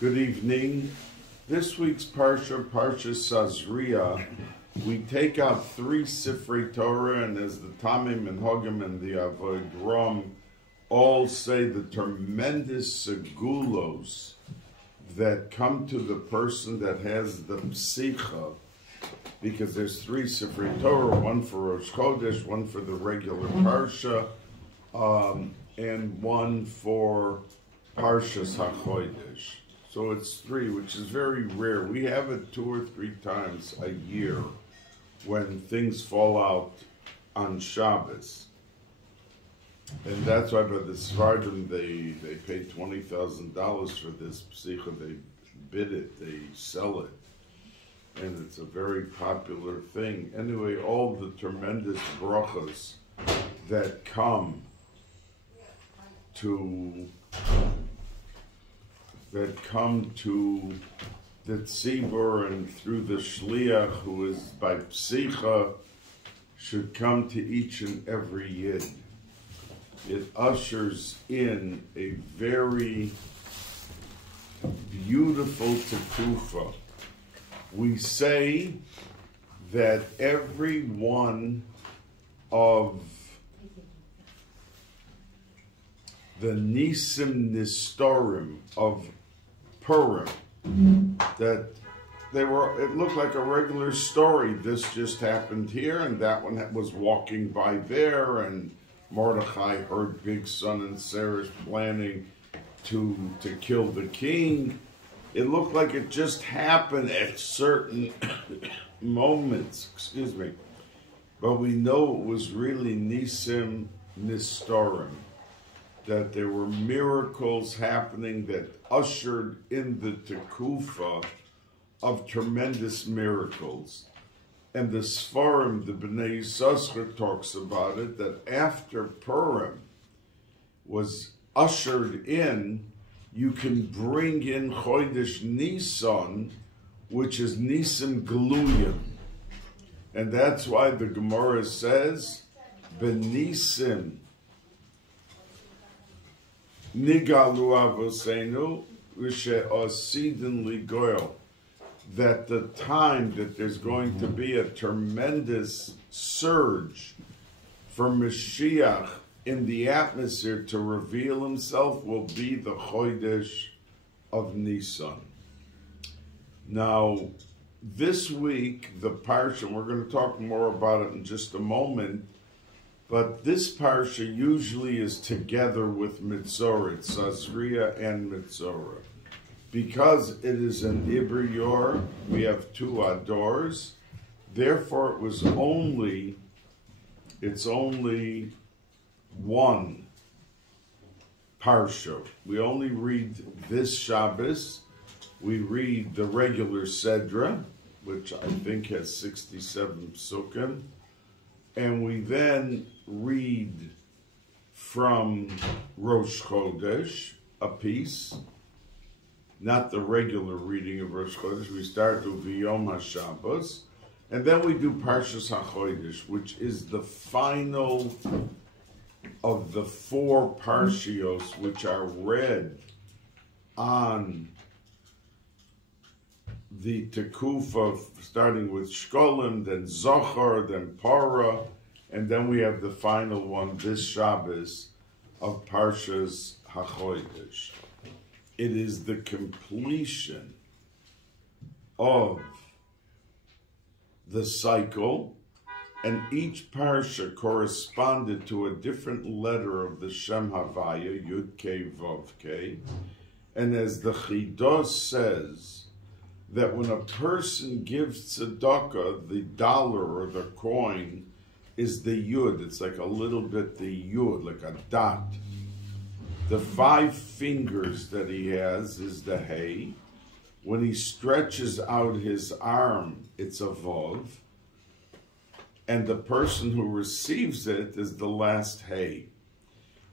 Good evening. This week's Parshat Tazria, we take out 3 Sifrei Torah, and as the Tamim and Hogim and the Avodah all say the tremendous segulos that come to the person that has the psicha, because there's 3 Sifrei Torah, one for Rosh Chodesh, one for the regular Parsha, and one for Parshas HaChodesh. So it's 3, which is very rare. We have it 2 or 3 times a year when things fall out on Shabbos. And that's why by the Sephardim, they pay $20,000 for this psicha. They bid it, they sell it. And it's a very popular thing. Anyway, all the tremendous brachas that come to the tzibur and through the shliach, who is by psicha, should come to each and every yid. It ushers in a very beautiful tekufa. We say that every one of the nisim nistorim of Purim, that they were, it looked like a regular story. This just happened here, and that one was walking by there, and Mordechai heard Big Son and Sarah's planning to kill the king. It looked like it just happened at certain moments, excuse me. But we know it was really nisim nistorim, that there were miracles happening that ushered in the tekufa of tremendous miracles. And the Sfarim, the Bnei Yissaschar, talks about it, that after Purim was ushered in, you can bring in Chodesh Nisan, which is Nisim Geluyim. And that's why the Gemara says, Benisim Nigalu Avosenu V'she'osidin Ligoyel, that the time that there's going to be a tremendous surge for Mashiach in the atmosphere to reveal himself will be the Chodesh of Nisan. Now, this week, the Parsha, and we're going to talk more about it in just a moment, but this Parsha usually is together with Mitzorah, Tazria and Mitzorah. Because it is an Ibr Yor, we have 2 Adors, therefore it's only one Parsha. We only read this Shabbos. We read the regular Sedra, which I think has 67 psukim, and we then read from Rosh Chodesh a piece, not the regular reading of Rosh Chodesh. We start with V'yom HaShabbos, and then we do Parshas HaChodesh, which is the final of the 4 Parshios which are read on the Tekufa, starting with Shkolim, then Zohar, then Parah, and then we have the final one, this Shabbos, of Parshas HaChodesh. It is the completion of the cycle, and each parsha corresponded to a different letter of the Shem Havaya, Yud Kei Vav Kei. And as the Chidos says, that when a person gives tzedakah, the dollar or the coin is the Yud. It's like a little bit the Yud, like a dot. The 5 fingers that he has is the Hey. When he stretches out his arm, it's a Vav. And the person who receives it is the last Hey.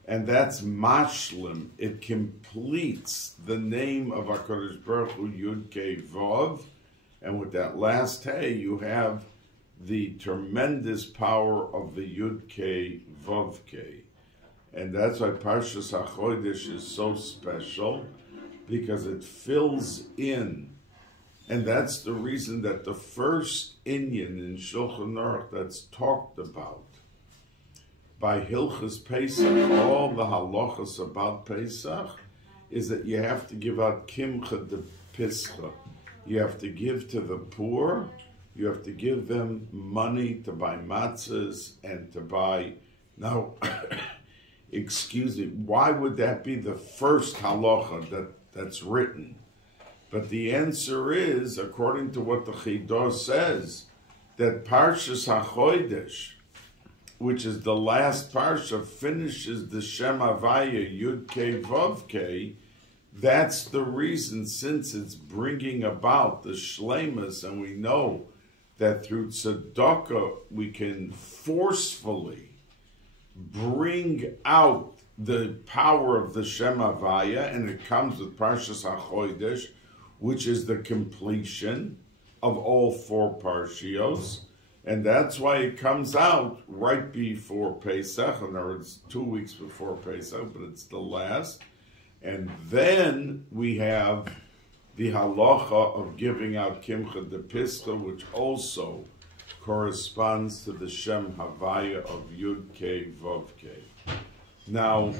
And that's Mashlim. It completes the name of HaKadosh Baruch Hu, Yud Kei Vav. And with that last Hey, you have the tremendous power of the Yud Kei Vav Kei. And that's why Parshas HaChodesh is so special, because it fills in. And that's the reason that the first inyan in Shulchan Aruch that's talked about by Hilchas Pesach, all the halachas about Pesach, is that you have to give out kimcha de pischa. You have to give to the poor. You have to give them money to buy matzahs and to buy... Now, excuse me, why would that be the first halacha that's written? But the answer is, according to what the Chidah says, that Parshas HaChodesh, which is the last parsha, finishes the Shem Havaya Yud Kei Vav Kei. That's the reason, since it's bringing about the shleimus, and we know that through tzedakah we can forcefully bring out the power of the Shem Havaya, and it comes with Parshas HaChodesh, which is the completion of all four parshios. And that's why it comes out right before Pesach. In other words, 2 weeks before Pesach, but it's the last. And then we have the halacha of giving out kimcha de pischa, which also corresponds to the Shem Havaya of Yud Kei Vav Kei. Now,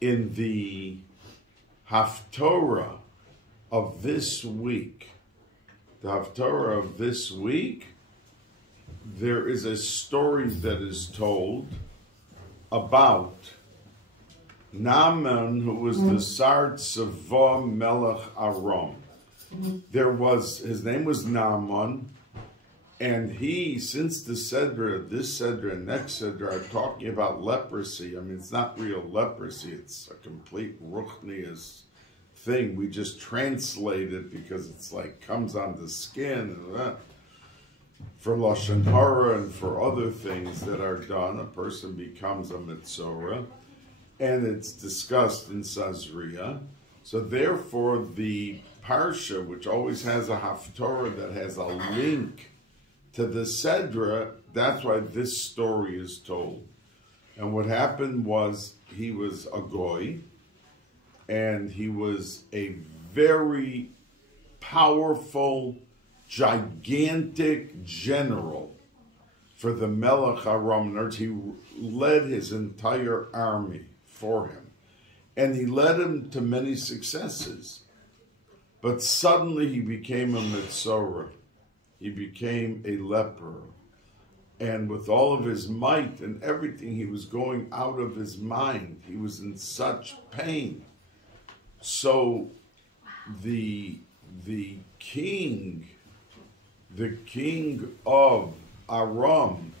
in the Haftorah of this week, there is a story that is told about Naaman, who was the Sar Tzava Melech Aram. His name was Naaman, and he, since this Sedra and next Sedra are talking about leprosy. I mean, it's not real leprosy, it's a complete ruchnius thing. We just translate it because it's like comes on the skin and for Lashon Hara and for other things that are done, a person becomes a Metzora, and it's discussed in Tazria. So therefore the Parsha, which always has a Haftorah that has a link to the Sedra, that's why this story is told. And what happened was, he was a goy, and he was a very powerful, gigantic general for the Melech Aram. He led his entire army for him, and he led him to many successes. But suddenly he became a Metzora. He became a leper. And with all of his might and everything, he was going out of his mind. He was in such pain. So the king of Aram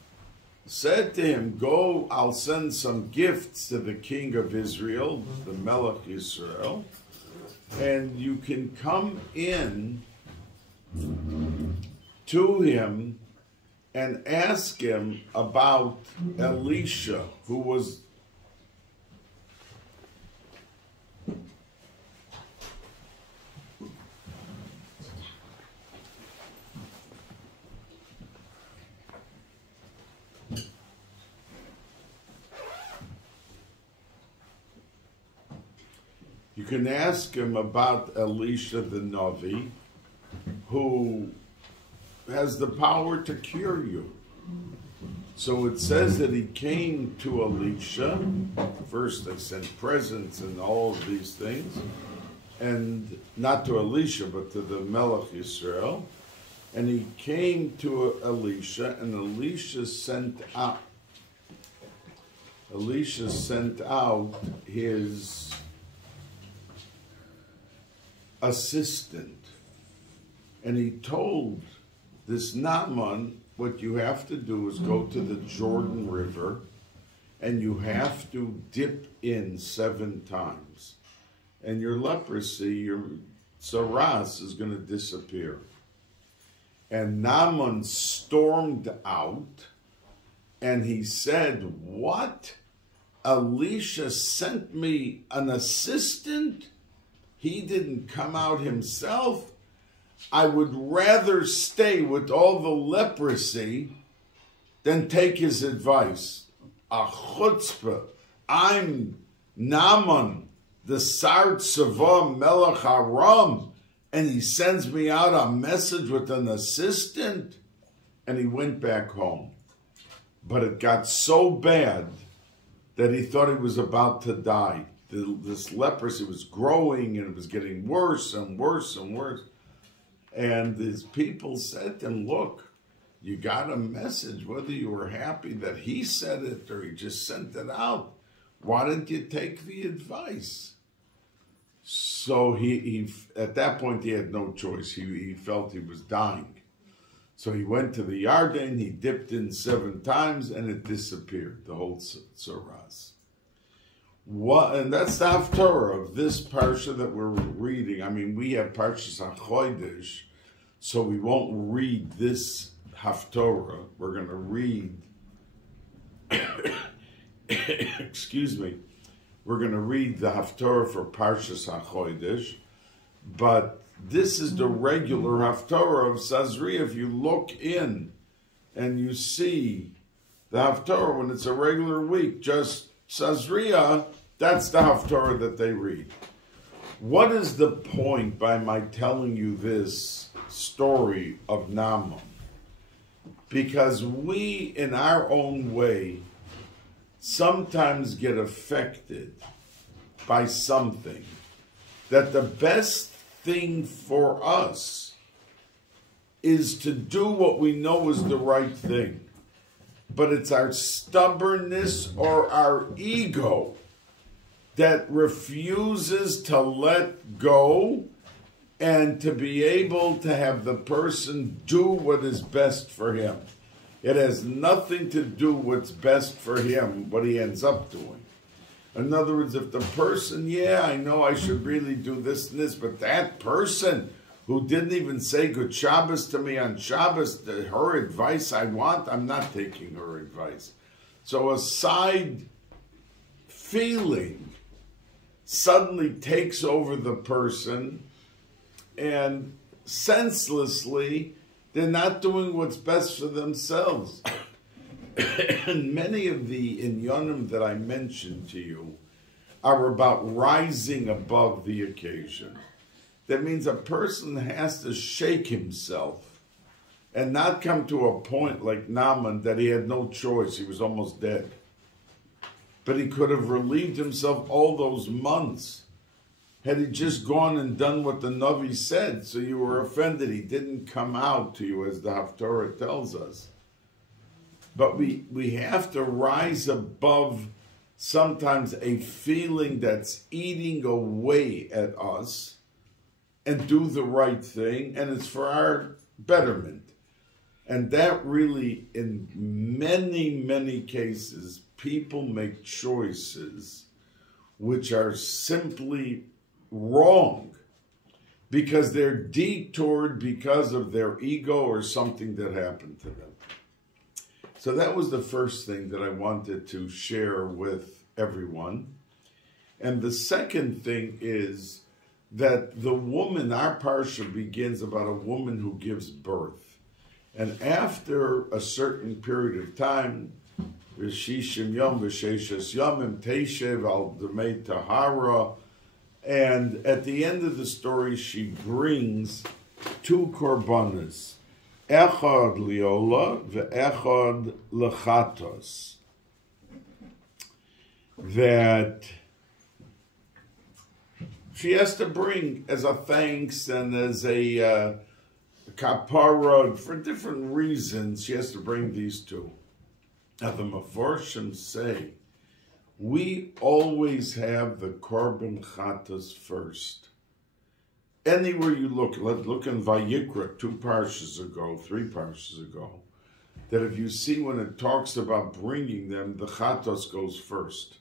said to him, "Go, I'll send some gifts to the king of Israel, the Melech Yisrael, and you can come in to him and ask him about Elisha, who was..." You can ask him about Elisha the Navi, who has the power to cure you. So it says that he came to Elisha. First they sent presents and all of these things, and not to Elisha, but to the Melech Yisrael. And he came to Elisha, and Elisha sent out his assistant, and he told this Naaman, what you have to do is go to the Jordan River, and you have to dip in 7 times, and your leprosy, your saras, is going to disappear. And Naaman stormed out, and he said, "What? Elisha sent me an assistant? He didn't come out himself? I would rather stay with all the leprosy than take his advice." A chutzpah. I'm Naaman, the Sar Tzava Melech Aram, and he sends me out a message with an assistant. And he went back home. But it got so bad that he thought he was about to die. This leprosy was growing, and it was getting worse and worse and worse. And his people said to him, look, you got a message, whether you were happy that he said it or he just sent it out. Why didn't you take the advice? So he at that point, he had no choice. He felt he was dying. So he went to the Yarden, he dipped in 7 times, and it disappeared, the whole tzaras. And that's the Haftorah of this parsha that we're reading. I mean, we have Parshat HaChodesh, so we won't read this Haftorah. We're going to read, excuse me, we're going to read the Haftorah for Parshat HaChodesh, but this is the regular Haftorah of Tazria. If you look in and you see the Haftorah when it's a regular week, just Tazria, that's the Haftorah that they read. What is the point by my telling you this story of Naaman? Because we, in our own way, sometimes get affected by something that the best thing for us is to do what we know is the right thing. But it's our stubbornness or our ego that refuses to let go and to be able to have the person do what is best for him. It has nothing to do what's best for him, what he ends up doing. In other words, if the person, yeah, I know I should really do this and this, but that person who didn't even say good Shabbos to me on Shabbos, her advice I want, I'm not taking her advice. So a side feeling suddenly takes over the person, and senselessly, they're not doing what's best for themselves. And many of the inyanim that I mentioned to you are about rising above the occasion. That means a person has to shake himself and not come to a point like Naaman that he had no choice. He was almost dead. But he could have relieved himself all those months had he just gone and done what the Navi said. So you were offended. He didn't come out to you, as the Haftorah tells us. But we have to rise above sometimes a feeling that's eating away at us and do the right thing, and it's for our betterment. And that really, in many, many cases, people make choices which are simply wrong because they're detoured because of their ego or something that happened to them. So that was the first thing that I wanted to share with everyone. And the second thing is that the woman, our parsha begins about a woman who gives birth. And after a certain period of time, V'shishim yom v'sheshes yomim teishev al demei tahara, and at the end of the story, she brings 2 korbanos. Echad liola ve'echad lechatos, that she has to bring as a thanks and as a kapara for different reasons. She has to bring these 2. Now the Mefarshim say we always have the korban chatas first. Anywhere you look in Vayikra 2 parshas ago, 3 parshas ago, that if you see when it talks about bringing them, the chatos goes first.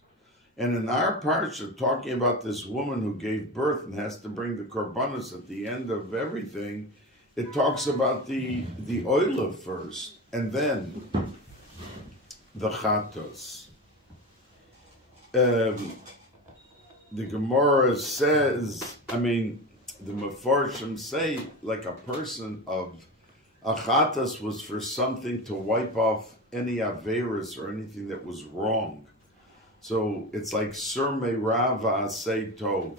And in our parsha, talking about this woman who gave birth and has to bring the korbanos at the end of everything, it talks about the oila first, and then the chatos. The Gemara says, the Mefarshim say, like a person of achatas was for something to wipe off any averis or anything that was wrong. So it's like Surmei Rava Asei Tov,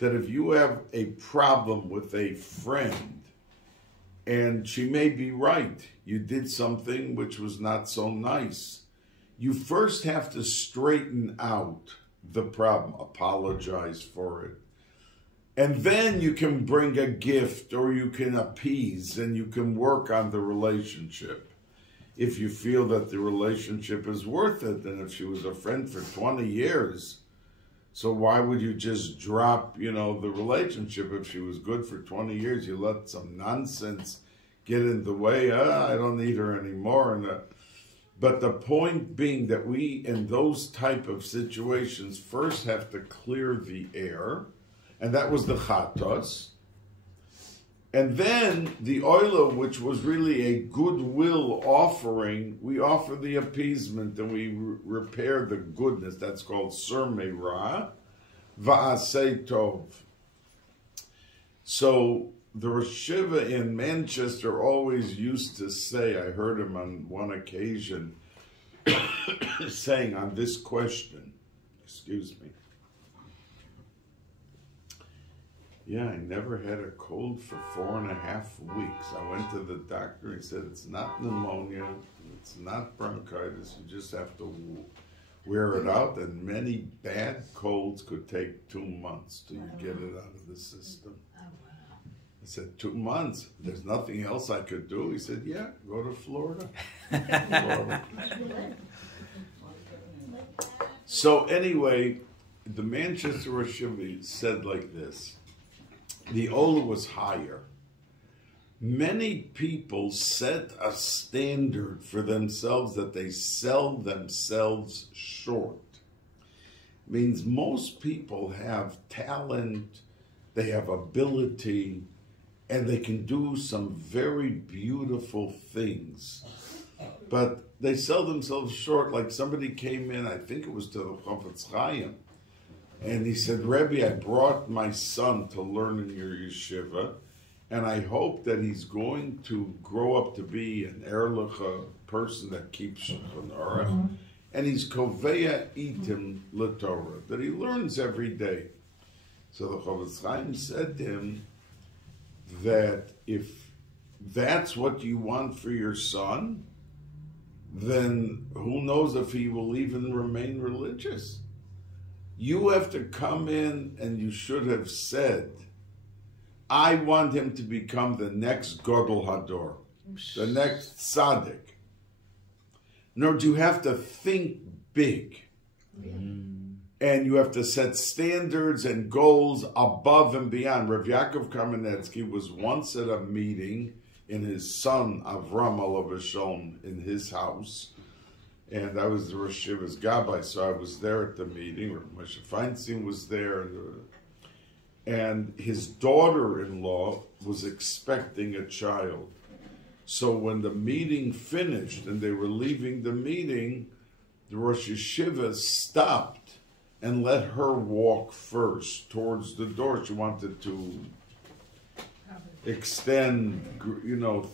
that if you have a problem with a friend, and she may be right, you did something which was not so nice, you first have to straighten out the problem, apologize for it. And then you can bring a gift, or you can appease, and you can work on the relationship. If you feel that the relationship is worth it, and if she was a friend for 20 years, so why would you just drop, the relationship? If she was good for 20 years, you let some nonsense get in the way. I don't need her anymore. But the point being that we, in those type of situations, first have to clear the air, and that was the chatos. And then the oila, which was really a goodwill offering, we offer the appeasement and we repair the goodness. That's called Surmei Ra Va'asei Tov. So the Rosh Yeshiva in Manchester always used to say, I heard him on one occasion saying on this question, excuse me, yeah, I never had a cold for 4.5 weeks. I went to the doctor and he said, it's not pneumonia, it's not bronchitis, you just have to wear it out, and many bad colds could take 2 months till you get it out of the system. I said, 2 months? There's nothing else I could do? He said, yeah, go to Florida. So anyway, the Manchester Rosh Yeshiva said like this, the Ola was higher. Many people set a standard for themselves that they sell themselves short. Means most people have talent, they have ability, and they can do some very beautiful things. But they sell themselves short. Like somebody came in, I think it was to the Chofetz Chaim, and he said, Rebbe, I brought my son to learn in your yeshiva, and I hope that he's going to grow up to be an Erlich, a person that keeps Shulchan Aruch, and he's Koveya Itim LeTorah, that he learns every day. So the Chofetz Chaim said to him that if that's what you want for your son, then who knows if he will even remain religious. You have to come in and you should have said, I want him to become the next Gadol Hador, the next tzaddik. In other words, you have to think big. And you have to set standards and goals above and beyond. Rabbi Yaakov Kamenetsky was once at a meeting in his son Avram Alav Shalom in his house. And I was the Rosh Yeshiva's Gabbai, so I was there at the meeting. Moshe Feinstein was there. And his daughter-in-law was expecting a child. So when the meeting finished and they were leaving the meeting, the Rosh Yeshiva stopped and let her walk first towards the door. She wanted to extend,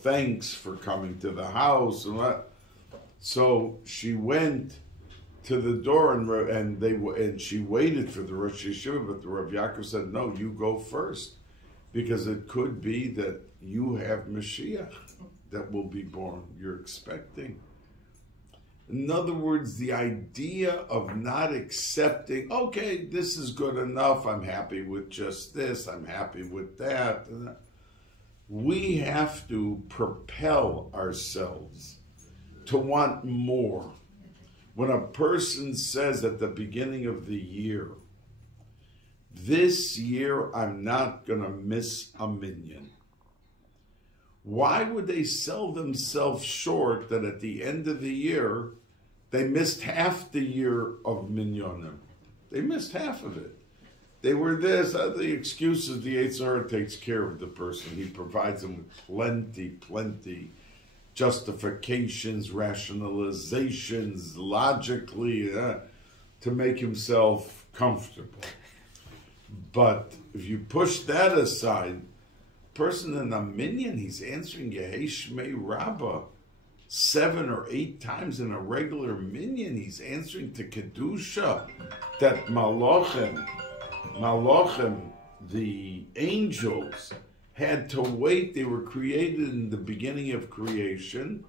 thanks for coming to the house and that. So she went to the door and she waited for the Rosh Yeshiva, but the Rav Yaakov said, no, you go first, because it could be that you have Mashiach that will be born. You're expecting. In other words, the idea of not accepting, okay, this is good enough, I'm happy with just this, I'm happy with that. We have to propel ourselves to want more. When a person says at the beginning of the year, this year I'm not going to miss a minyan. Why would they sell themselves short that at the end of the year, they missed half the year of minyanim? They missed half of it. They were this, the excuses, the Yetzer Hara takes care of the person. He provides them with plenty justifications, rationalizations, logically, to make himself comfortable. But if you push that aside, person in a minyan, he's answering Yehei Shmei Rabbah. 7 or 8 times in a regular minyan. He's answering to Kedusha, that Malachim, the angels, had to wait. They were created in the beginning of creation,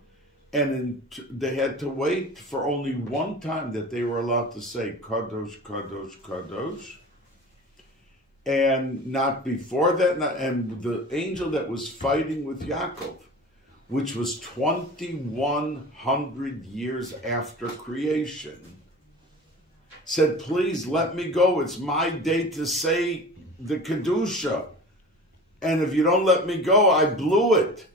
and they had to wait for only one time that they were allowed to say Kadosh, Kadosh, Kadosh, and not before that. And the angel that was fighting with Yaakov, which was 2,100 years after creation, said, please let me go. It's my day to say the Kedusha. And if you don't let me go, I blew it.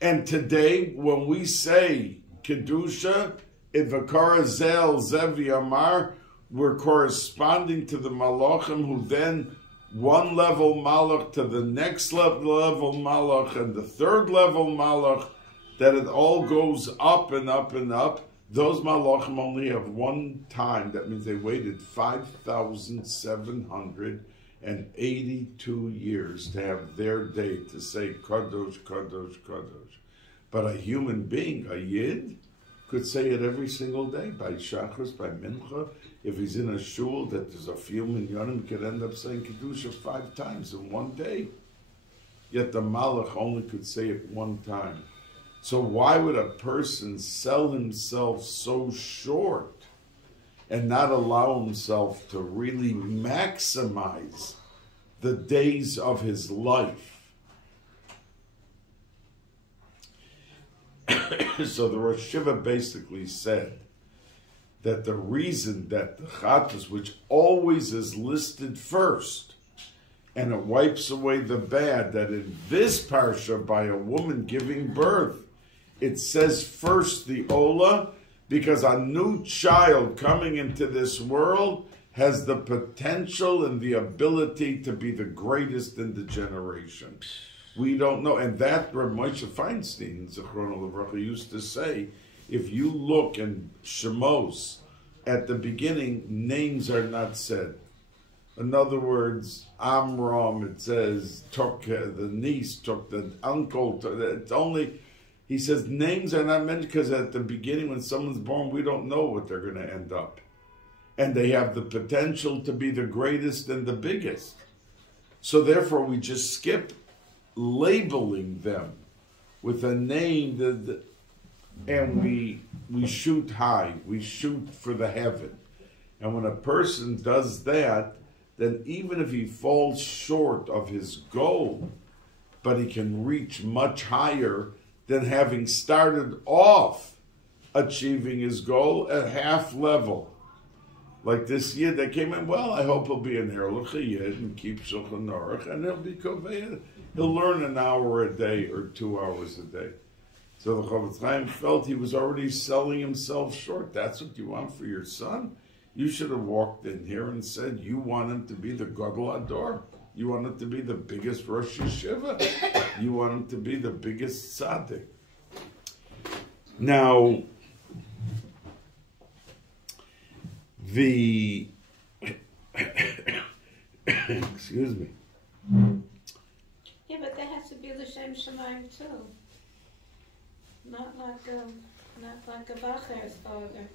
And today, when we say Kedusha, Ivakara Zel Zevi Amar, we're corresponding to the Malachim, who then one level Malach to the next level Malach and the third level Malach, that it all goes up and up and up. Those Malachim only have one time. That means they waited 5,782 years to have their day to say Kadosh, Kadosh, Kadosh. But a human being, a Yid, could say it every single day, by Shachris, by Mincha. If he's in a shul that there's a few minyanim, he could end up saying Kedusha 5 times in one day. Yet the Malach only could say it one time. So why would a person sell himself so short and not allow himself to really maximize the days of his life? So the Rosh Yeshiva basically said that the reason that the Chatas, which always is listed first, and it wipes away the bad, that in this parsha, by a woman giving birth, it says first the Ola, because a new child coming into this world has the potential and the ability to be the greatest in the generation. We don't know. And that Rabbi Moshe Feinstein, Zichrono Livracha, used to say, if you look in Shemos, at the beginning, names are not said. In other words, Amram, it says, took the niece, took the uncle, it's only, he says, names are not mentioned because at the beginning, when someone's born, we don't know what they're going to end up. And they have the potential to be the greatest and the biggest. So therefore, we just skip labeling them with a name, and we shoot high, we shoot for the heaven. And when a person does that, then even if he falls short of his goal, but he can reach much higher than having started off achieving his goal at half level. Like this Yid that came in, well, I hope he'll be an Erlich Yid and keep Shulchan Aruch, and he'll be Kovei. He'll learn an hour a day or 2 hours a day. So the Chavetz Chaim felt he was already selling himself short. That's what you want for your son? You should have walked in here and said you want him to be the Gadol Ador. You want him to be the biggest Rosh Yeshiva. You want him to be the biggest tzaddik. Now, excuse me. Yeah, but that has to be L'Shem Shemaim too. Not like a Bacher's father.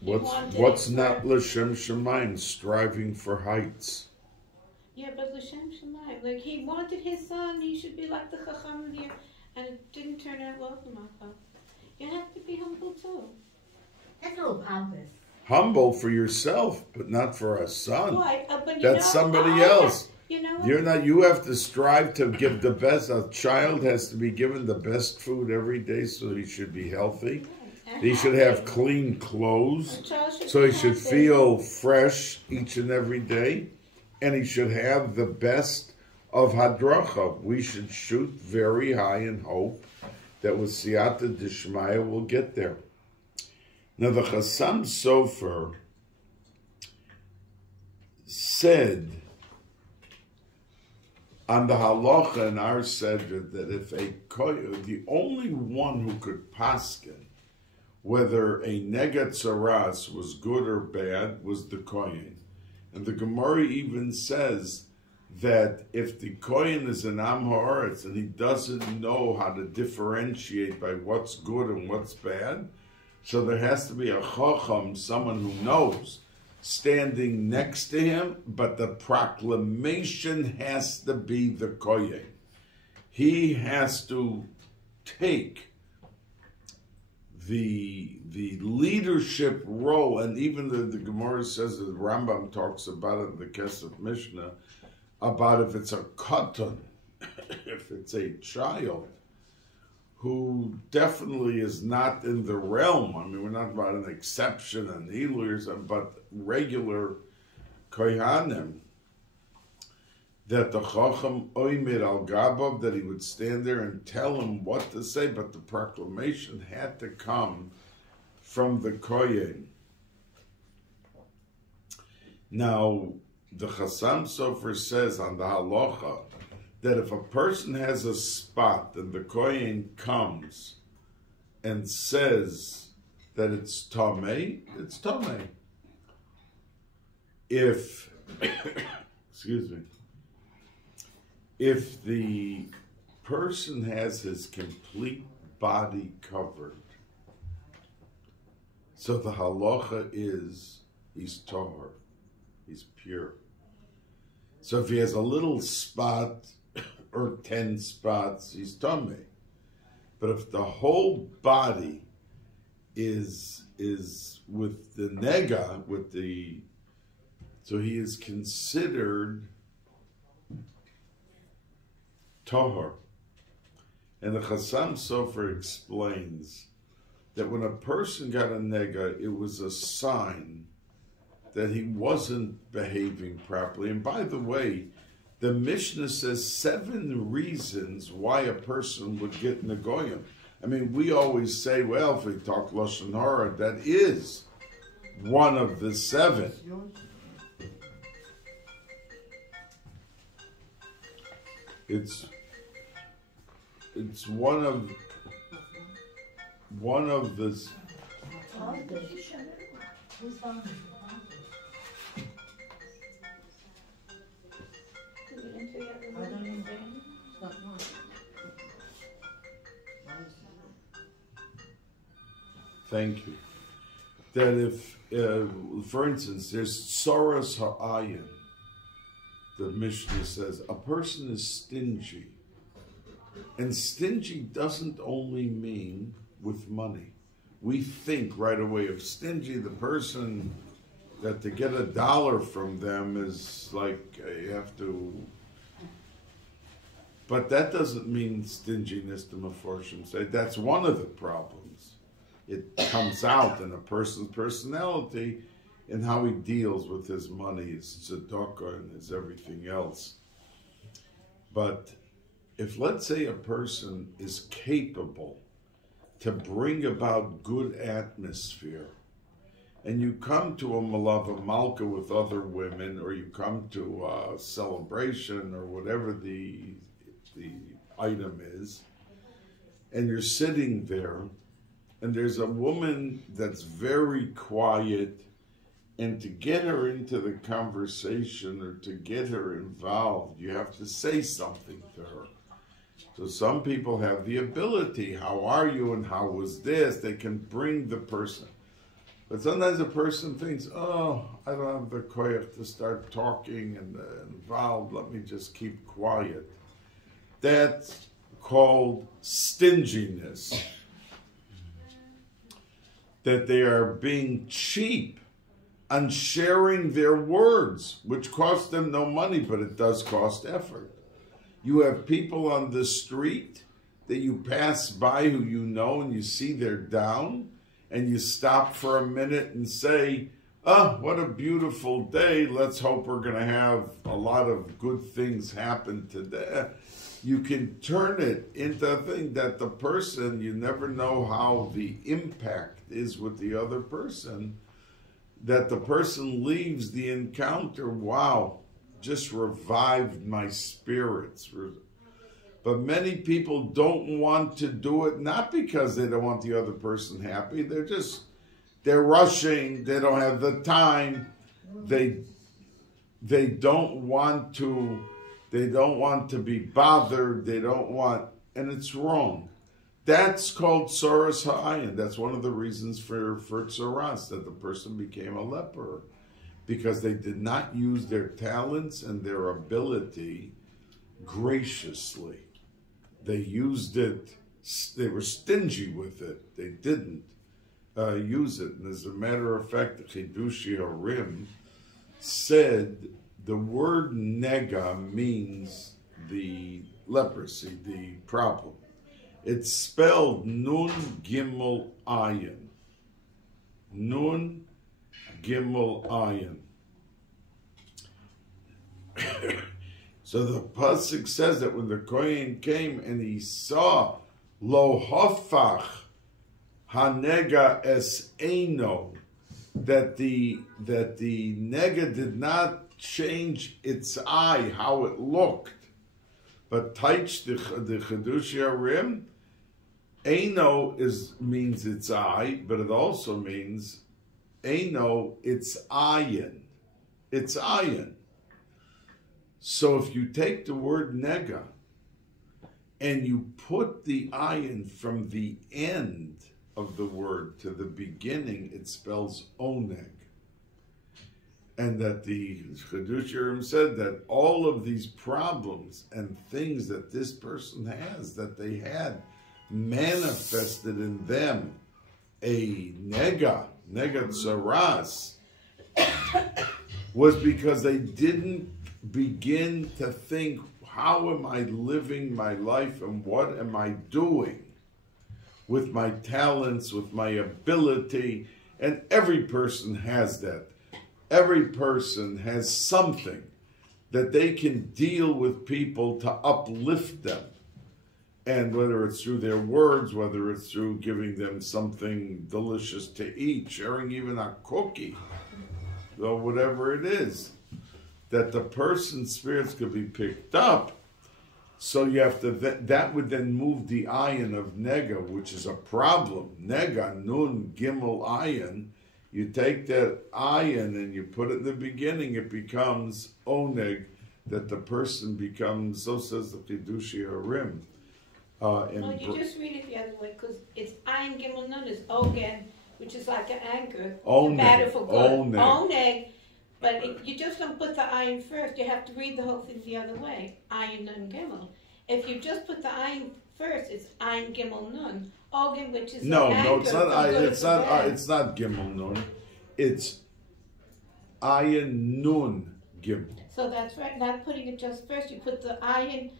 What's not L'Shem Shemaim? Striving for heights. Yeah, but L'Shem Shemaim, like he wanted his son, he should be like the Chacham here, and it didn't turn out well for Malka. You have to be humble too. That's a little pompous. Humble for yourself, but not for a son. Why? But that's somebody else. You know, you're not. You have to strive to give the best. A child has to be given the best food every day, so he should be healthy. He should have clean clothes, so he should feel fresh each and every day, and he should have the best of hadracha. We should shoot very high and hope that with siyata d'shmaya we'll get there. Now the Chassam Sofer said on the halacha in our seder that if a kohen, the only one who could paskin whether a neged tzaras was good or bad was the kohen, and the Gemara even says that if the Kohen is an Am Haaretz and he doesn't know how to differentiate by what's good and what's bad, so there has to be a Chacham, someone who knows, standing next to him, but the proclamation has to be the Kohen. He has to take the leadership role, and even the Gemara says, the Rambam talks about it in the Kesef Mishnah, about if it's a katan, if it's a child who definitely is not in the realm. I mean, we're not about an exception and healers, but regular kohanim, that the chacham oimer al gabav, that he would stand there and tell him what to say, but the proclamation had to come from the kohen. Now, the Chassam Sofer says on the halacha that if a person has a spot and the kohen comes and says that it's tamei, it's tamei. If, excuse me, if the person has his complete body covered, so the halacha is he's tahor, he's pure. So if he has a little spot or 10 spots, he's tamei. But if the whole body is with the nega, so he is considered tahor. And the Chassam Sofer explains that when a person got a nega, it was a sign that he wasn't behaving properly. And by the way, the Mishnah says 7 reasons why a person would get negoyim. I mean, we always say, well, if we talk Lashon Hara, that is one of the 7. It's one of the. Thank you. That if, for instance, there's Soros Ha'ayin, the Mishnah says, a person is stingy. And stingy doesn't only mean with money. We think right away of stingy, the person that to get $1 from them is like you have to. But that doesn't mean stinginess, the Meforshim say. That's one of the problems. It comes out in a person's personality and how he deals with his money, his tzedakah, and his everything else. But if, let's say, a person is capable to bring about good atmosphere, and you come to a malava malka with other women, or you come to a celebration, or whatever the item is, and you're sitting there, and there's a woman that's very quiet, and to get her into the conversation or to get her involved, you have to say something to her. So some people have the ability, how are you and how was this? They can bring the person. But sometimes a person thinks, oh, I don't have the koyach to start talking and involved, let me just keep quiet. That's called stinginess. That they are being cheap on sharing their words, which costs them no money, but it does cost effort. You have people on the street that you pass by who you know and you see they're down, and you stop for a minute and say, oh, what a beautiful day. Let's hope we're going to have a lot of good things happen today. You can turn it into a thing that the person, you never know how the impact is with the other person, that the person leaves the encounter, wow, just revived my spirits. But many people don't want to do it, not because they don't want the other person happy, they're rushing, they don't have the time, they don't want to They don't want to be bothered. They don't want, and it's wrong. That's called Tzoras Ha'ayin. That's one of the reasons for Tzoras, that the person became a leper, because they did not use their talents and their ability graciously. They used it, they were stingy with it. They didn't use it. And as a matter of fact, the Chidushi Harim said the word nega means the leprosy, the problem. It's spelled Nun Gimel Ayin. Nun Gimel Ayin. So the pasuk says that when the Kohen came and he saw Lo Hofach Hanega Es Eino, that the nega did not change its eye, how it looked, but taich the Chidushi Harim, Eino means its eye, but it also means Eino, it's ayin. It's ayin. So if you take the word nega and you put the ayin from the end of the word to the beginning, it spells oneg. And that the Chidushi Harim said that all of these problems and things that this person has, that they had manifested in them a nega tzaras, was because they didn't begin to think, how am I living my life and what am I doing with my talents, with my ability? And every person has that. Every person has something that they can deal with people to uplift them. And whether it's through their words, whether it's through giving them something delicious to eat, sharing even a cookie, or whatever it is, that the person's spirits could be picked up. So you have to, that would then move the ayin of nega, which is a problem. Nega, nun, gimel, ayin. You take that ayin and you put it in the beginning, it becomes oneg, that the person becomes, so says the Chidushi Harim. No, you just read it the other way, because it's ayin gimel nun is ogen, which is like an anchor, matter for good. Oneg. But if you just don't put the ayin first, you have to read the whole thing the other way. Ayin nun gimel. If you just put the ayin first, it's ayin gimel nun. Ogen, which is no, it's not ayin. It's not gimel nun. It's ayin nun gimel. So that's right. Not putting it just first. You put the ayin.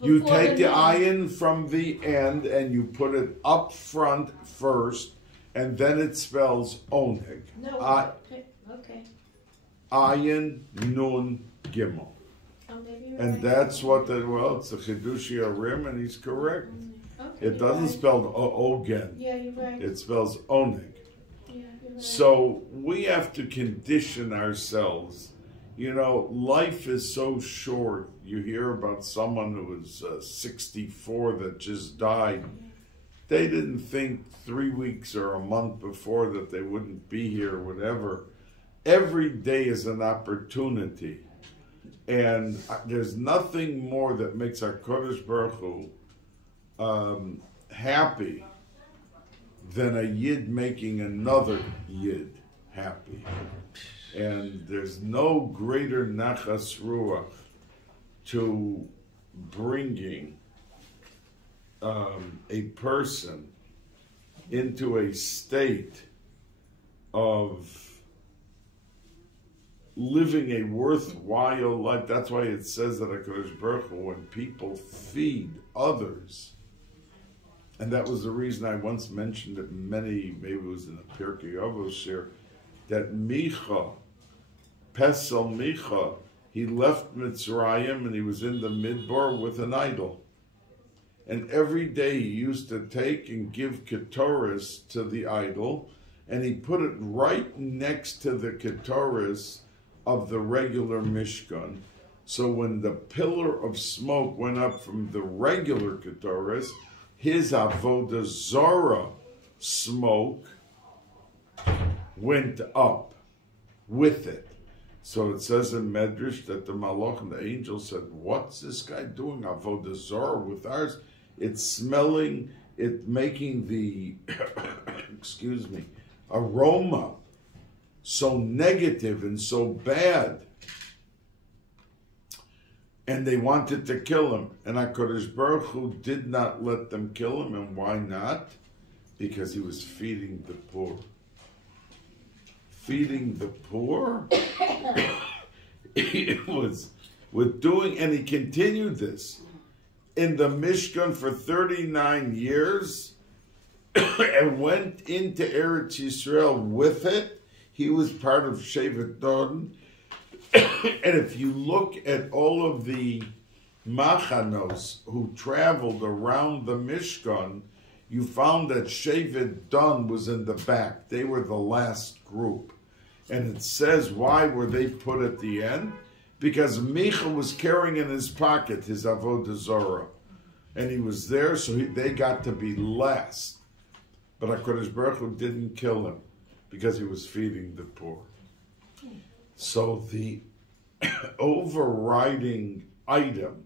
You take the ayin from the end and you put it up front first, and then it spells oneg. No. Okay. Ayin nun gimel. Oh, and that's what it's the Chidushi Harim, and he's correct. Okay, it doesn't spell ogen. Yeah, you're right. It spells oneg. Yeah, you're right. So we have to condition ourselves. You know, life is so short. You hear about someone who was 64 that just died. They didn't think 3 weeks or a month before that they wouldn't be here or whatever. Every day is an opportunity. And there's nothing more that makes our Kodesh Baruch Hu happy than a Yid making another Yid happy. And there's no greater nachas ruach to bringing a person into a state of living a worthwhile life. That's why it says that HaKadosh Baruch Hu, when people feed others, and that was the reason I once mentioned it maybe it was in the Pirkei Avos here, that Micha, Pesel Micha, he left Mitzrayim and he was in the Midbar with an idol. And every day he used to take and give Ketoris to the idol, and he put it right next to the Ketoris of the regular Mishkan. So when the pillar of smoke went up from the regular Ketoris, his Avodah Zarah smoke went up with it. So it says in Medrash that the Malach and the angel said, what's this guy doing? Avodah Zarah with ours? It's smelling, it's making the, excuse me, aroma so negative and so bad. And they wanted to kill him. And HaKadosh Baruch Hu did not let them kill him. And why not? Because he was feeding the poor. Feeding the poor? It was with doing, and he continued this in the Mishkan for 39 years and went into Eretz Yisrael with it. He was part of Shevet Dan. And if you look at all of the machanos who traveled around the Mishkan, you found that Shevet Dan was in the back. They were the last group. And it says, why were they put at the end? Because Micha was carrying in his pocket his Avodah Zarah. And he was there, so they got to be last. But HaKadosh Baruch Hu didn't kill him because he was feeding the poor. So the overriding item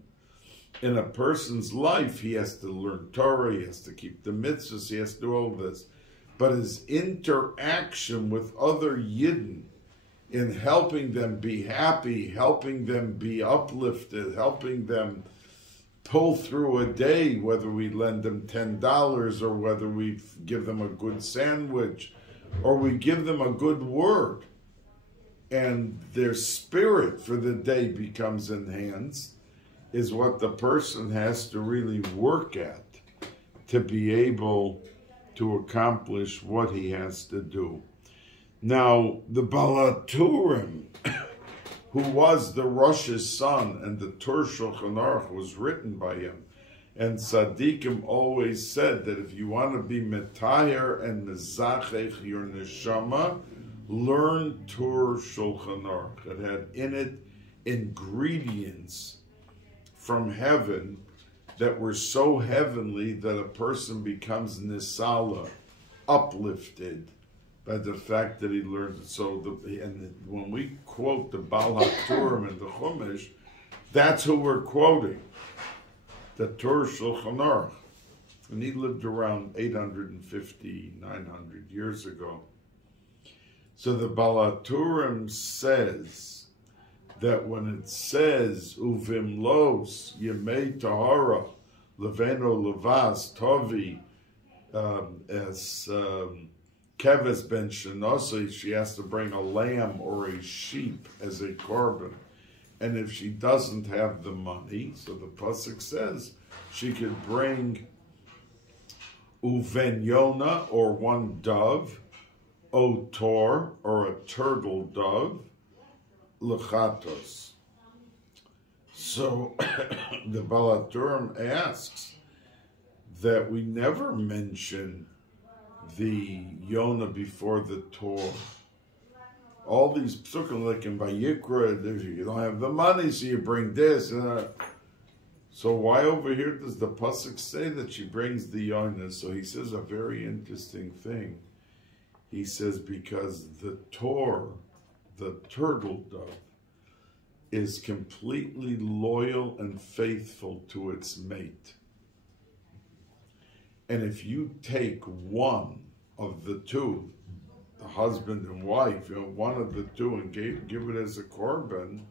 in a person's life, he has to learn Torah, he has to keep the mitzvahs, he has to do all this. But his interaction with other Yidden in helping them be happy, helping them be uplifted, helping them pull through a day, whether we lend them $10 or whether we give them a good sandwich or we give them a good word, and their spirit for the day becomes enhanced, is what the person has to really work at to be able to accomplish what he has to do. Now, the Balaturim, who was the Rosh's son, and the Torah Shulchan Aruch was written by him, and Tzaddikim always said that if you want to be metayer and mezachech your neshama, learn Torah Shulchan Aruch. It had in it ingredients from heaven that were so heavenly that a person becomes nisala, uplifted by the fact that he learned it. So, when we quote the Baal HaTurim and the Chumash, that's who we're quoting, the Torah Shulchan Aruch. And he lived around 850, 900 years ago. So the Baal HaTurim says that when it says uvimlos yemei tahara leveno levas tovi as keves ben shenosi, she has to bring a lamb or a sheep as a korban, and if she doesn't have the money, so the pasuk says she could bring uven yona or one dove, otor or a turtle dove, lechatos. So the Baal HaTurim asks that we never mention the Yonah before the Torah. All these psukim, like in Vayikra, you don't have the money, so you bring this. So why over here does the pasuk say that she brings the Yonah? So he says a very interesting thing. He says because the Torah, the turtle dove, is completely loyal and faithful to its mate. And if you take one of the two, the husband and wife, one of the two, and give it as a korban,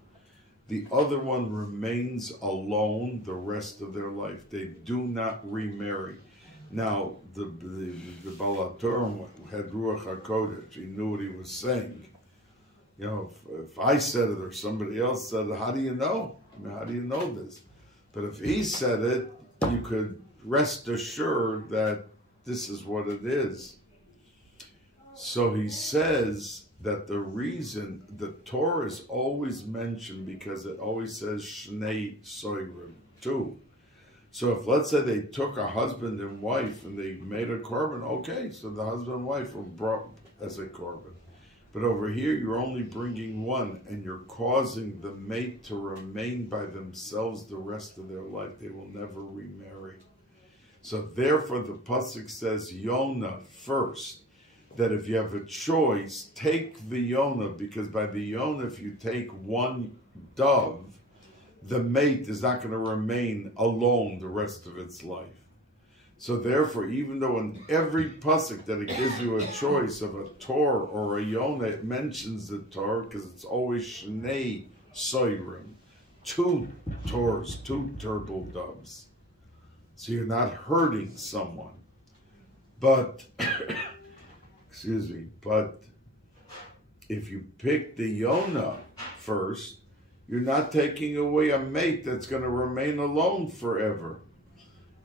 the other one remains alone the rest of their life. They do not remarry. Now, the Baal HaTurim had Ruach HaKodesh. He knew what he was saying. If I said it or somebody else said it, how do you know? How do you know this? But if he said it, you could rest assured that this is what it is. So he says that the reason the Torah is always mentioned because it always says Shnei Soirim, two. So if, let's say, they took a husband and wife and they made a korban, okay, so the husband and wife were brought as a korban. But over here, you're only bringing one, and you're causing the mate to remain by themselves the rest of their life. They will never remarry. So therefore, the pasuk says Yonah first, that if you have a choice, take the Yonah, because by the Yonah, if you take one dove, the mate is not going to remain alone the rest of its life. So therefore, even though in every pasuk that it gives you a choice of a Torah or a Yonah, it mentions the Torah because it's always Shnei Soirim, 2 Torahs, 2 turtle doves. So you're not hurting someone. But, excuse me, but if you pick the Yonah first, you're not taking away a mate that's going to remain alone forever.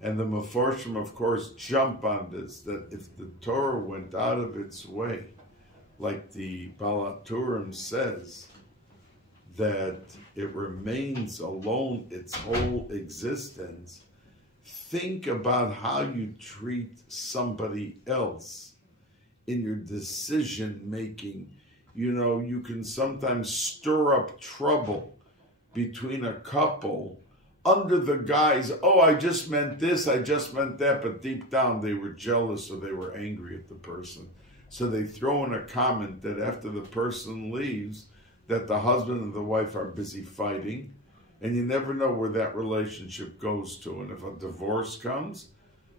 And the Meforshim, of course, jump on this, that if the Torah went out of its way, like the Balaturim says, that it remains alone its whole existence, think about how you treat somebody else in your decision-making. You know, you can sometimes stir up trouble between a couple under the guise, oh, I just meant this, I just meant that, but deep down they were jealous or they were angry at the person. So they throw in a comment that after the person leaves, that the husband and the wife are busy fighting, and you never know where that relationship goes to. And if a divorce comes,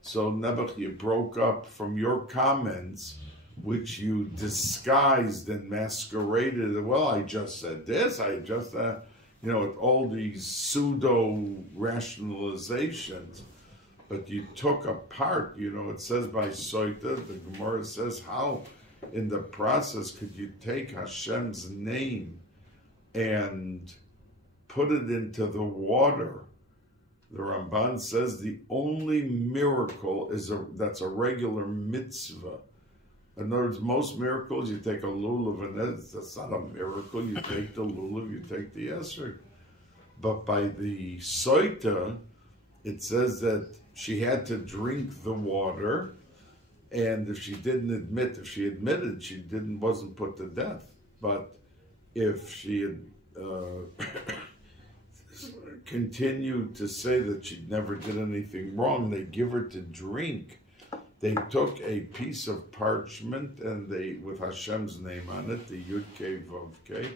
so Nebuch, you broke up from your comments, which you disguised and masqueraded. Well, I just said this, I just, you know, all these pseudo-rationalizations. But you took apart, you know, it says by Soita, the Gemara says, how in the process could you take Hashem's name and put it into the water? The Ramban says the only miracle is that's a regular mitzvah. In other words, most miracles, you take a lulav, and that's not a miracle. You take the lulav, you take the esrog. But by the soita, it says that she had to drink the water, and if she admitted she wasn't put to death. But if she had continued to say that she never did anything wrong, they give her to drink. They took a piece of parchment and with Hashem's name on it, the Yud Kei Vav Kei,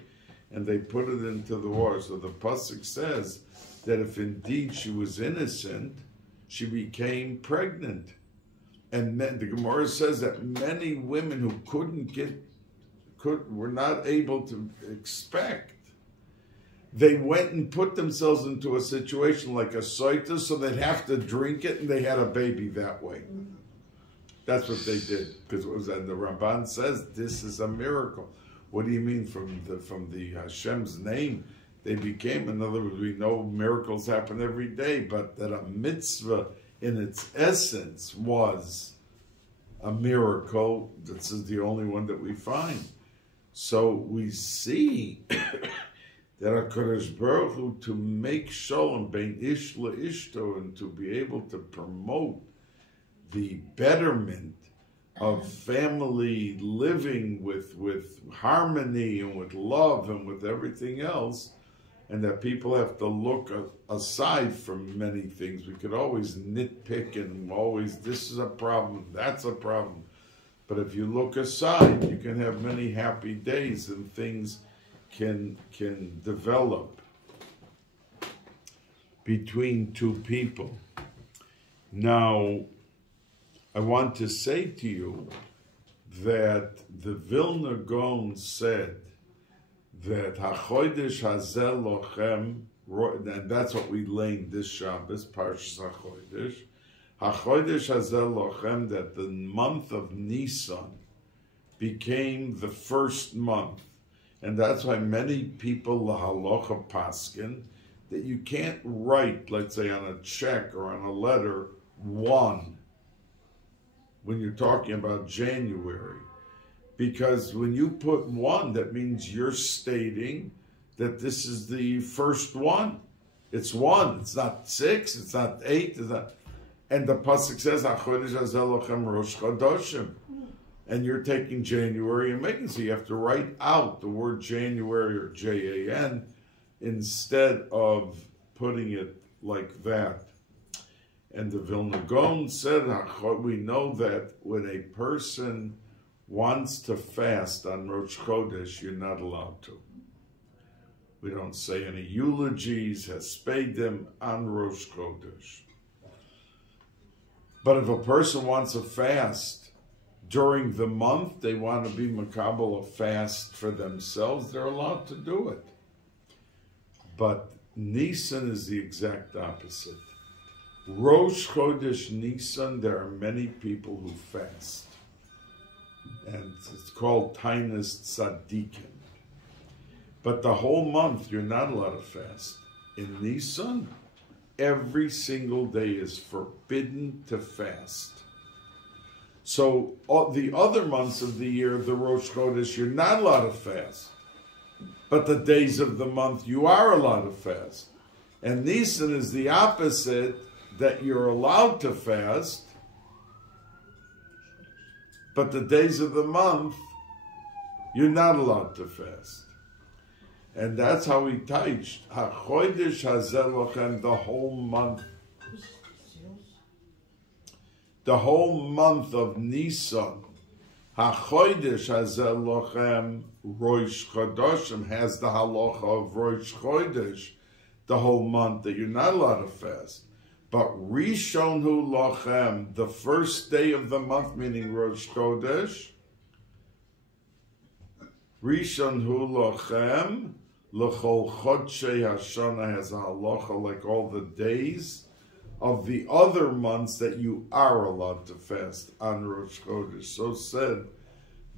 and they put it into the water. So the pasuk says that if indeed she was innocent, she became pregnant. And then the Gemara says that many women who were not able to expect, they went and put themselves into a situation like a soita, so they'd have to drink it, and they had a baby that way. That's what they did, because it was, and the Ramban says this is a miracle. What do you mean from the Hashem's name? They became, in other words, we know miracles happen every day, but that a mitzvah in its essence was a miracle. This is the only one that we find. So we see that HaKadosh Baruch Hu, to make shalom bein ish le'ishto, and to be able to promote the betterment of family living with harmony and with love and with everything else, and that people have to look aside from many things. We could always nitpick and always, this is a problem, that's a problem. But if you look aside, you can have many happy days and things can develop between two people. Now, I want to say to you that the Vilna Gaon said that HaChodesh Hazel Lochem, and that's what we learned this Shabbos, Parshas HaChodesh, HaChodesh Hazel Lochem, that the month of Nisan became the first month. And that's why many people, the halacha paskin, that you can't write, let's say on a check or on a letter, 1, when you're talking about January. Because when you put 1, that means you're stating that this is the first one. It's 1, it's not 6, it's not 8, it's not... And the pasuk says, HaChodesh Hazel Lochem Rosh Chodoshim. And you're taking January and making, so you have to write out the word January or Jan instead of putting it like that. And the Vilna Gaon said, we know that when a person wants to fast on Rosh Chodesh, you're not allowed to. We don't say any eulogies, Hespedim on Rosh Chodesh. But if a person wants to fast during the month, they want to be makabel a fast for themselves, they're allowed to do it. But Nisan is the exact opposite. Rosh Chodesh Nisan, there are many people who fast. And it's called Tainus Tzadikim. But the whole month, you're not allowed to fast. In Nisan, every single day is forbidden to fast. So the other months of the year, the Rosh Chodesh, you're not allowed to fast. But the days of the month, you are allowed to fast. And Nisan is the opposite, that you're allowed to fast, but the days of the month, you're not allowed to fast. And that's how we teach. HaChodesh Hazeh Lochem, the whole month. The whole month of Nisan. HaChodesh Hazeh Lochem, Rosh Chodoshim, has the halacha of Rosh Chodesh, the whole month, that you're not allowed to fast. But Rishon Hu Lochem, the first day of the month, meaning Rosh Chodesh, Rishon Hu Lochem, L'chol Chodshei Hashana, has a halacha like all the days of the other months that you are allowed to fast on Rosh Chodesh. So said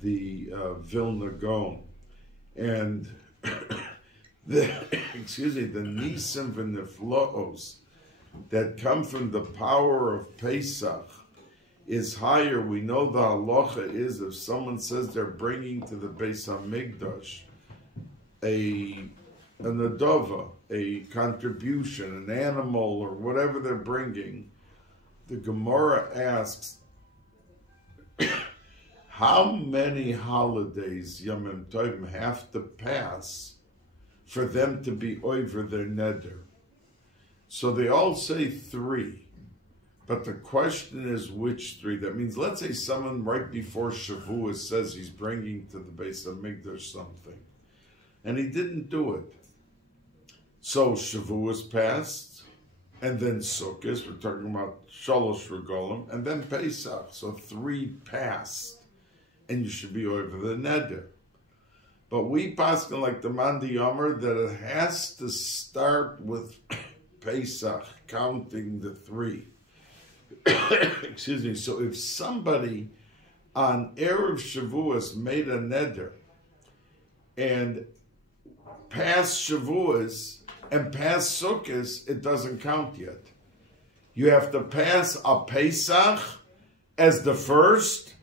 the Vilna Gaon. And the Nisim v'Niflaos that come from the power of Pesach is higher. We know the halacha is, if someone says they're bringing to the Bais HaMikdash a adova, a contribution, an animal, or whatever they're bringing, the Gemara asks, how many holidays Yomim Tovim have to pass for them to be over their neder? So they all say 3, but the question is which 3. That means, let's say someone right before Shavuos says he's bringing to the Bais HaMikdash something, and he didn't do it. So Shavuos passed, and then Sukkot, we're talking about Shalosh Regalim, and then Pesach. So 3 passed, and you should be over the neder. But we paskin like the Mandi Yomer that it has to start with Pesach, counting the 3. Excuse me. So if somebody on Erev Shavuos made a neder and past Shavuos and past Sukkot, it doesn't count yet. You have to pass a Pesach as the first,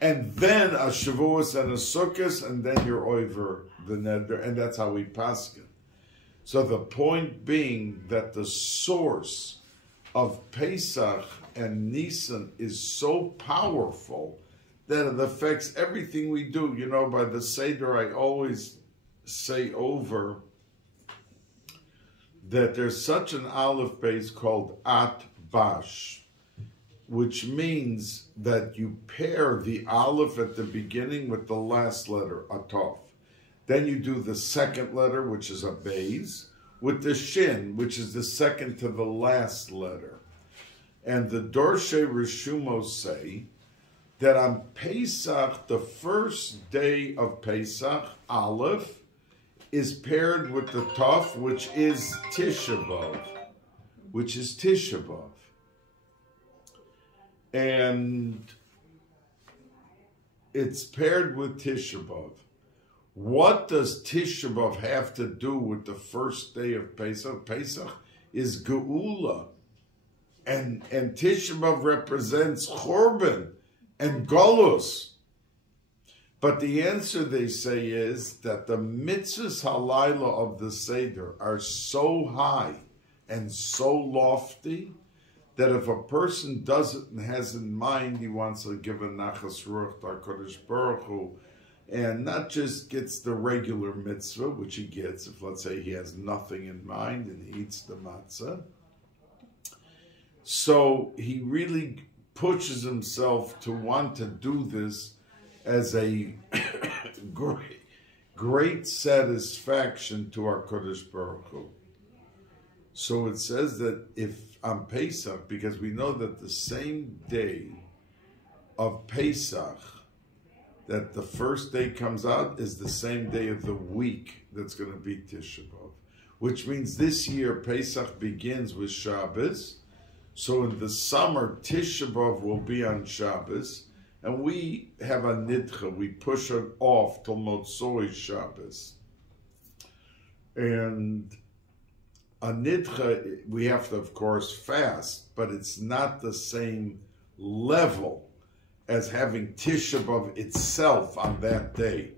and then a Shavuos and a Sukkot, and then you're over the neder, and that's how we paskin. So the point being that the source of Pesach and Nisan is so powerful that it affects everything we do. You know, by the Seder, I always say over that there's such an aleph base called At Bash, which means that you pair the aleph at the beginning with the last letter, Atov. Then you do the second letter, which is a Beis, with the Shin, which is the second to the last letter. And the Dorshe Rishumos say that on Pesach, the first day of Pesach, Aleph, is paired with the Tov, which is Tisha B'Av. And it's paired with Tisha B'Av. What does Tisha B'Av have to do with the first day of Pesach? Pesach is Geula. And Tisha B'Av represents Chorban and Golus. But the answer, they say, is that the mitzvahs halayla of the Seder are so high and so lofty that if a person does it and has in mind he wants to give a nachas ruach to HaKadosh Baruch Hu, and not just gets the regular mitzvah, which he gets if, let's say, he has nothing in mind and he eats the matzah. So he really pushes himself to want to do this as a great satisfaction to our Kodesh Baruch Hu. So it says that if on Pesach, because we know that the same day of Pesach, that the first day comes out is the same day of the week that's going to be Tisha B'Av, which means this year Pesach begins with Shabbos. So in the summer, Tisha B'Av will be on Shabbos, and we have a nidcha, we push it off till Motzoi Shabbos. And a nidcha, we have to, of course, fast, but it's not the same level as having Tisha B'Av itself on that day.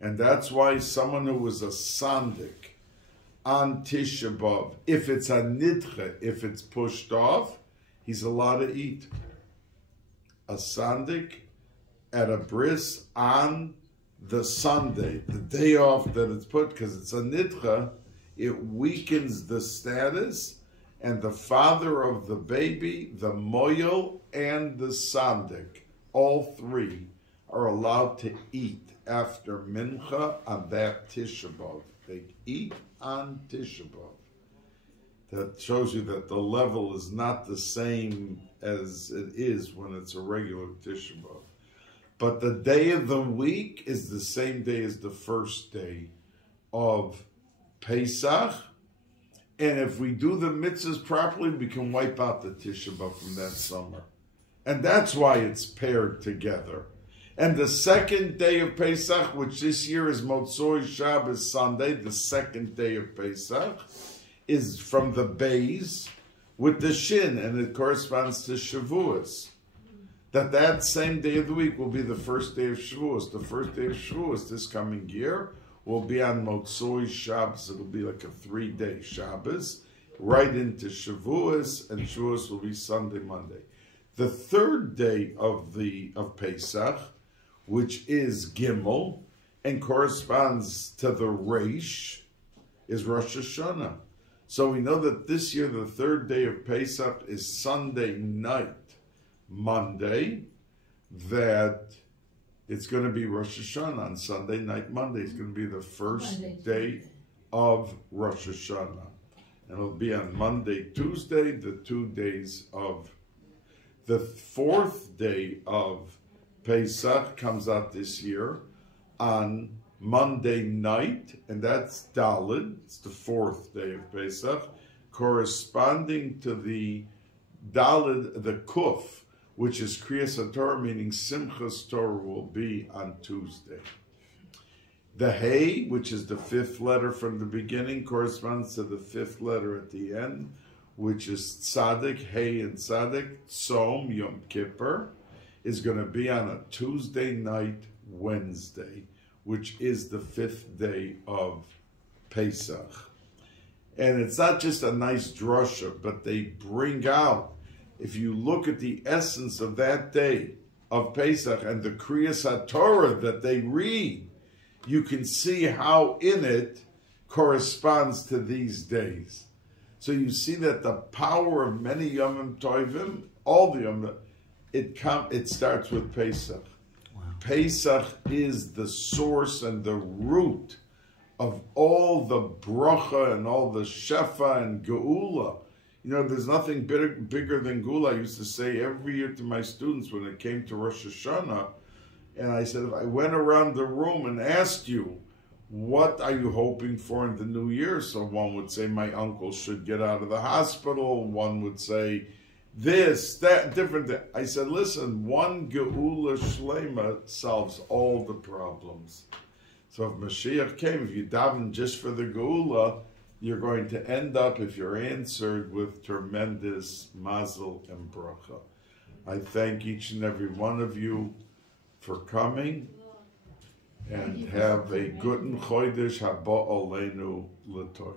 And that's why someone who was a sandik on Tisha B'Av, if it's a nidcha, if it's pushed off, he's allowed to eat. A sandik at a bris on the Sunday, the day off that it's put, because it's a nidcha, it weakens the status, and the father of the baby, the moyel, and the sandik, all three are allowed to eat after mincha on that Tisha B'Av. They eat on Tisha B'Av. That shows you that the level is not the same as it is when it's a regular Tisha B'Av. But the day of the week is the same day as the first day of Pesach. And if we do the mitzvahs properly, we can wipe out the Tisha B'Av from that summer. And that's why it's paired together. And the second day of Pesach, which this year is Motzoi Shabbos Sunday, the second day of Pesach, is from the Bais with the Shin, and it corresponds to Shavuos. That same day of the week will be the first day of Shavuos. The first day of Shavuos this coming year will be on Motzoi Shabbos. It'll be like a 3-day Shabbos, right into Shavuos, and Shavuos will be Sunday, Monday. The third day of Pesach, which is Gimel, and corresponds to the Reish, is Rosh Hashanah. So we know that this year the third day of Pesach is Sunday night, Monday, that it's going to be Rosh Hashanah on Sunday night, Monday. It's going to be the first day of Rosh Hashanah. And it'll be on Monday, Tuesday, the 2 days of the fourth day of Pesach comes out this year on Monday night, and that's Daled. It's the fourth day of Pesach, corresponding to the Daled, the Kuf, which is Kriyas HaTorah, meaning Simchas Torah, will be on Tuesday. The Hey, which is the fifth letter from the beginning, corresponds to the fifth letter at the end, which is Tzaddik, Hey and Tzaddik, Tzom, Yom Kippur, is going to be on a Tuesday night, Wednesday, which is the fifth day of Pesach. And it's not just a nice drasha, but they bring out, if you look at the essence of that day of Pesach and the Kriyas HaTorah that they read, you can see how in it corresponds to these days. So you see that the power of many Yomim Tovim, all the Yomim, it starts with Pesach. Wow. Pesach is the source and the root of all the bracha and all the shefa and geula. You know, there's nothing bigger than geula. I used to say every year to my students when it came to Rosh Hashanah, and I said, if I went around the room and asked you, what are you hoping for in the new year? So one would say, my uncle should get out of the hospital. One would say, this, that, different. I said, listen, one geula shlema solves all the problems. So if Mashiach came, if you daven just for the geula, you're going to end up, if you're answered, with tremendous mazel and bracha. I thank each and every one of you for coming, and have a guten chodesh haba aleinu l'toiv.